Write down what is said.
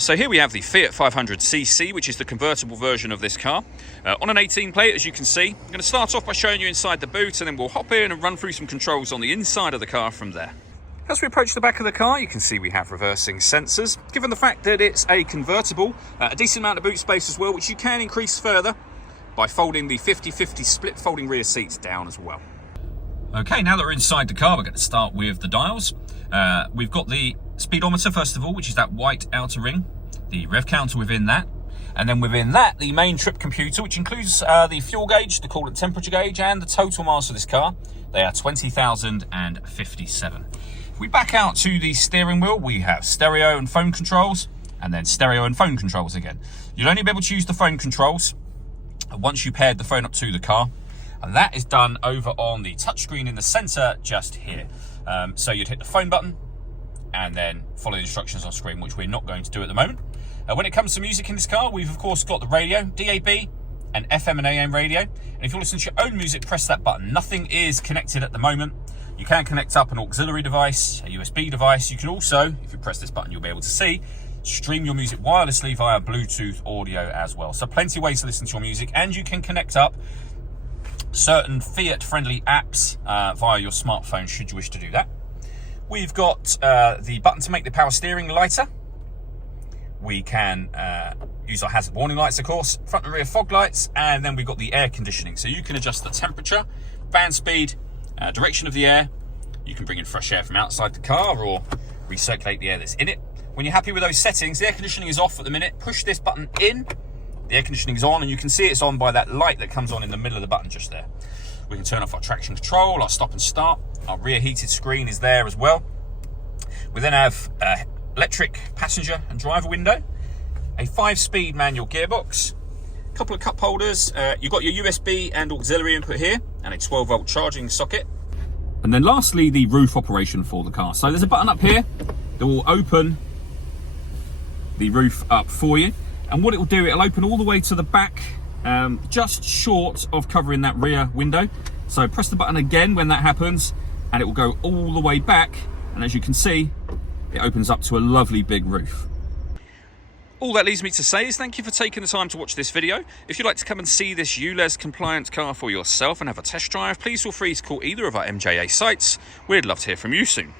So here we have the Fiat 500cc, which is the convertible version of this car. On an 18 plate, as you can see. I'm going to start off by showing you inside the boot, and then we'll hop in and run through some controls on the inside of the car from there. As we approach the back of the car, you can see we have reversing sensors. Given the fact that it's a convertible, a decent amount of boot space as well, which you can increase further by folding the 50-50 split folding rear seats down as well. Okay, now that we're inside the car, we're going to start with the dials. We've got the speedometer first of all, which is that white outer ring, the rev counter within that, and then within that the main trip computer, which includes the fuel gauge, the coolant temperature gauge, and the total miles of this car. They are 20,057. If we back out to the steering wheel, we have stereo and phone controls, and then stereo and phone controls again. You'll only be able to use the phone controls once you paired the phone up to the car, and that is done over on the touchscreen in the center just here. So you'd hit the phone button and then follow the instructions on screen, which we're not going to do at the moment. When it comes to music in this car, we've of course got the radio, DAB and FM and AM radio. And if you listen to your own music, press that button. Nothing is connected at the moment. You can connect up an auxiliary device, a USB device. You can also, if you press this button, you'll be able to see, stream your music wirelessly via Bluetooth audio as well. So plenty of ways to listen to your music, and you can connect up certain Fiat friendly apps via your smartphone should you wish to do that. We've got the button to make the power steering lighter. We can use our hazard warning lights, of course, front and rear fog lights, and then we've got the air conditioning. So you can adjust the temperature, fan speed, direction of the air. You can bring in fresh air from outside the car or recirculate the air that's in it. When you're happy with those settings, the air conditioning is off at the minute. Push this button in. The air conditioning is on, and you can see it's on by that light that comes on in the middle of the button just there. We can turn off our traction control, our stop and start. Our rear heated screen is there as well. We then have electric passenger and driver window, a 5-speed manual gearbox, a couple of cup holders. You've got your USB and auxiliary input here, and a 12-volt charging socket. And then lastly, the roof operation for the car. So there's a button up here that will open the roof up for you. And what it will do, it'll open all the way to the back, just short of covering that rear window. So press the button again when that happens, and it will go all the way back. And as you can see, it opens up to a lovely big roof. All that leaves me to say is thank you for taking the time to watch this video. If you'd like to come and see this ULEZ compliant car for yourself and have a test drive, please feel free to call either of our MJA sites. We'd love to hear from you soon.